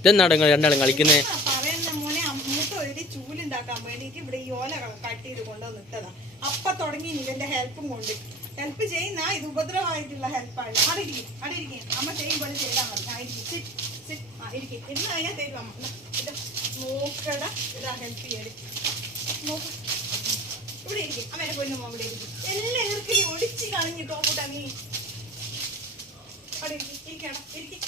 ഇതെന്നാണ് നിങ്ങൾ രണ്ടാളും കളിക്കുന്നത് അപ്പൊ ഒടിച്ച് കളഞ്ഞിട്ടോ കൂട്ടാ നീ. അവിടെ ഇരിക്ക്, ഇരിക്കടാ, ഇരിക്ക്.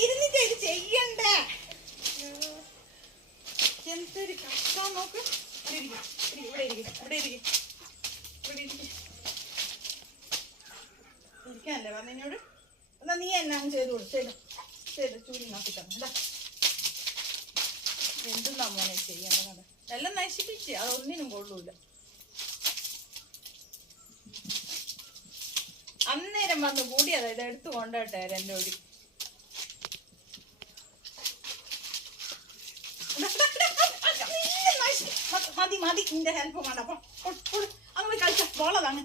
ഇരുന്നിട്ട് ഇത് ചെയ്യണ്ടേ? നോക്ക്. ഇവിടെ എന്നാ നീ എന്നാ എന്തെന്നാ മോനെ ചെയ്യേണ്ടത്? എല്ലാം നശിപ്പിച്ച് അതൊന്നിനും കൊള്ളൂല. അന്നേരം വന്ന് കൂടിയതാ. ഇത് എടുത്തു കൊണ്ടോട്ടെ എന്റെ മതി മതി. നിന്റെ ഹെൽപ്പ് വേണ്ട. അപ്പൊ അങ്ങ് പോയി കളിച്ച. ബോളതാണ്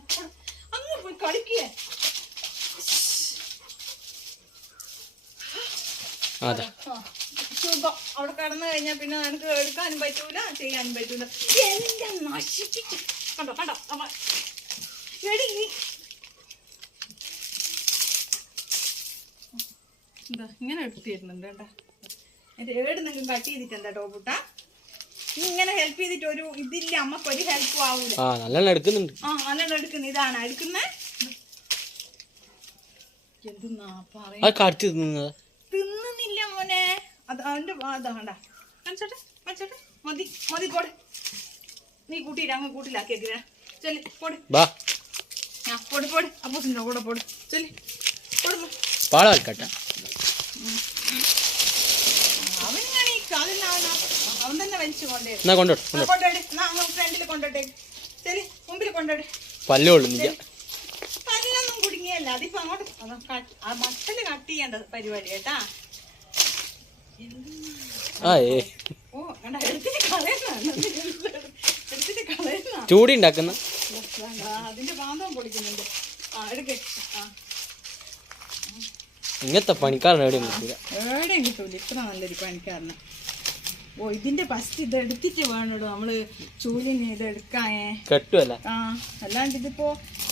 അങ്ങ്. പോയി കളിക്കേ. അതാ. സുഖം അവിടെ കടന്നു കഴിഞ്ഞാൽ പിന്നെ നിനക്ക് എടുക്കാനും പറ്റൂല ചെയ്യാനും പറ്റൂല. എന്റെ നശിപ്പിച്ച്. കണ്ടോ കണ്ടോ? അമ്മ. എടി എന്താ ഇങ്ങനെ എടുത്തിരുന്നുണ്ട് കേട്ടാ. എന്റെ ഏട് നിങ്ങൾക്ക് കട്ട് ചെയ്തിട്ടുണ്ട് നീ ഇങ്ങനെ ഹെൽപ്പ് ചെയ്തിട്ട് ഒരു ഇതില്ല അമ്മയ്ക്ക് ഒരു ഹെൽപ്പും ആവൂല. ആ നല്ലോണം എടുക്കുന്നുണ്ട്. ആ നല്ലോണം എടുക്കുന്ന ഇതാണ്. എടുക്കുന്നത് എന്തെന്നാ പറയാ ആ കടിച്ചു തിന്നുന്നത് തിന്നുന്നില്ല മോനെ. അത് അവന്റെ അതാ കണ്ട. കാണിച്ചോട്ടെ കാണിച്ചോട്ടെ. മതി മതി പോടെ. നീ കൂട്ടിയിട്ട് അങ്ങ് കൂട്ടിലാക്കിയേക്കില്ല ചെല്ലി പോടെ. ആ പോടെ പോടെ. അപ്പൂസിന്റെ കൂടെ പോടെ. ചെല്ലി പോടെ പോ. പാള കളിക്കട്ട അവൻ ഞാൻ ഈ കാലിന് അവൻ അവൻ തന്നെ വലിച്ചു കൊണ്ടേ എന്നാ കൊണ്ടോട്ടെ കൊണ്ടോട്ടെ കൊണ്ടോടെ എന്നാ ഫ്രണ്ടിൽ കൊണ്ടോട്ടെ ചെല്ലി മുമ്പിൽ കൊണ്ടോടെ പല്ല് കൊള്ളുന്നില്ല കല്ലൊന്നും കുടുങ്ങിയല്ല. അതിപ്പോ അങ്ങോട്ട് ആ മട്ടൽ കട്ട് ചെയ്യേണ്ട പരിപാടി കേട്ടാ? ചൂടി ഉണ്ടാക്കുന്ന. അതിന്റെ ബാന്ധവം പൊളിക്കുന്നുണ്ട് ആ എടുക്കേ. ആ. ഇങ്ങനത്തെ പണിക്കാരൻ എവിടെയും കിട്ടില്ല എവിടെയും കിട്ടൂല. ഇത്ര നല്ലൊരു പണിക്കാരന്. ഓ ഇതിന്റെ ഫസ്റ്റ് ഇത് എടുത്തിട്ട് വേണോ നമ്മൾ ചൂലിന് ഇത് എടുക്കാനേ കെട്ടുമല്ല ആ അല്ലാണ്ട് ഇതിപ്പോ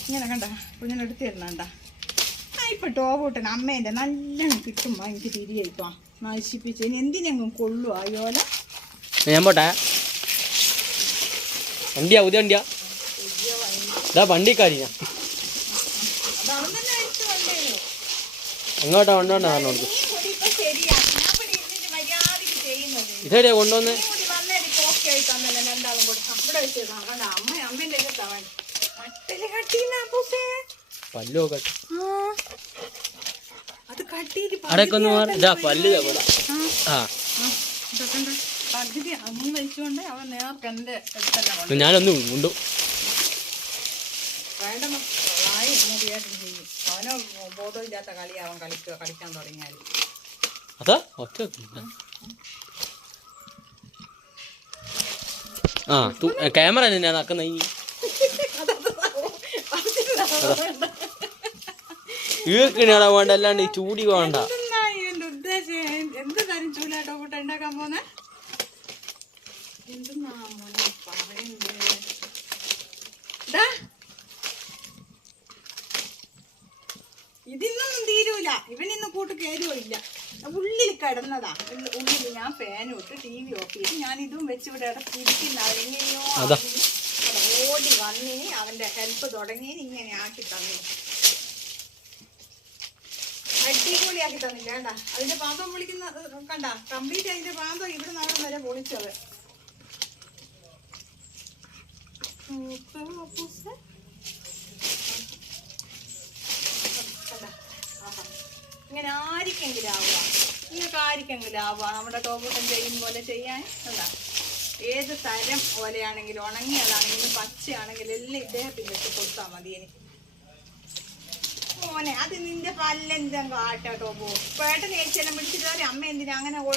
ഇങ്ങനെ കണ്ട ഇപ്പൊ ഞാൻ എടുത്തു തരുന്നണ്ട ഇപ്പൊ ടോബൂട്ടൻ അമ്മേന്റെ നല്ലോണം കിട്ടും. എനിക്ക് തിരിയായിപ്പോ നശിപ്പിച്ച്. ഇനി എന്തിനെങ്കിലും കൊള്ളു ആയോല ഞാൻ പോട്ടെ. വണ്ടിയാ പുതിയ വണ്ടിയാ. ഇതാ വണ്ടിക്കാരി ഞാൻ. മട്ടൽ കൊണ്ടുവന്ന് ഞാനൊന്നും പല്ല് നോക്കട്ടെ ആ അത് കട്ടിയിട്ട് അടക്ക ഒന്ന് മാറി. ഇതാ പല്ല് ഇതാ പോലെ ആ. ഞാനൊന്ന് കൊണ്ടു അവനോ ബോധമില്ലാത്ത കളി അവൻ കളിക്കുക കളിക്കാൻ തുടങ്ങിയാൽ അതാ ഒറ്റ ആ ക്യാമറ തന്നെ നടക്കുന്ന ഈ ഈക്കിനാടാ വേണ്ട അല്ലാണ്ട് ചൂടി വേണ്ട. എന്ത് ഇവൻ ഇന്ന് കൂട്ട് കയറുമില്ല ഉള്ളിൽ കിടന്നതാ. ഉള്ളിൽ ഞാൻ ഫാൻ ഇട്ട് ടി വി ഓഫ് ചെയ്ത് ഞാൻ ഇതും വെച്ച് ഇവിടെ ഇരിക്കുന്ന എങ്ങനെയോ അതാ. അവന് അവിടെ ഓടി വന്നിനി അവന്റെ ഹെൽപ്പ് തുടങ്ങി ഇങ്ങനെ ആക്കി തന്നു. അടിപൊളിയാക്കി തന്നില്ല കേട്ടാ അതിന്റെ പാത്രം പൊളിക്കുന്ന കണ്ട? കംപ്ലീറ്റ് അതിന്റെ പാത്രം ഇവിടെ നാളെ വരെ പൊളിച്ചത്. സൂപ്പർ അപ്പൂസ്. കണ്ട? ആഹാ. ഇങ്ങനെ ആരിക്കെങ്കിലും ആവുക നിങ്ങൾക്ക് ആരിക്കെങ്കിലും ആവുക നമ്മുടെ ടോപ്പൂട്ടൻ ചെയ്യും പോലെ ചെയ്യാൻ? എന്താ ഏത് തരം ഓലയാണെങ്കിലും ഉണങ്ങിയതാണെങ്കിലും പച്ചയാണെങ്കിലും എല്ലാം ഇദ്ദേഹത്തിന് വെച്ച് കൊടുത്താൽ മതി എനിക്ക് മോനെ അത് നിന്റെ പല്ലെന്താ ആട്ടോ പോ പേട്ടൻ ഏച്ചെല്ലാം പിടിച്ചിട്ട് അമ്മ എന്തിനാ അങ്ങനെ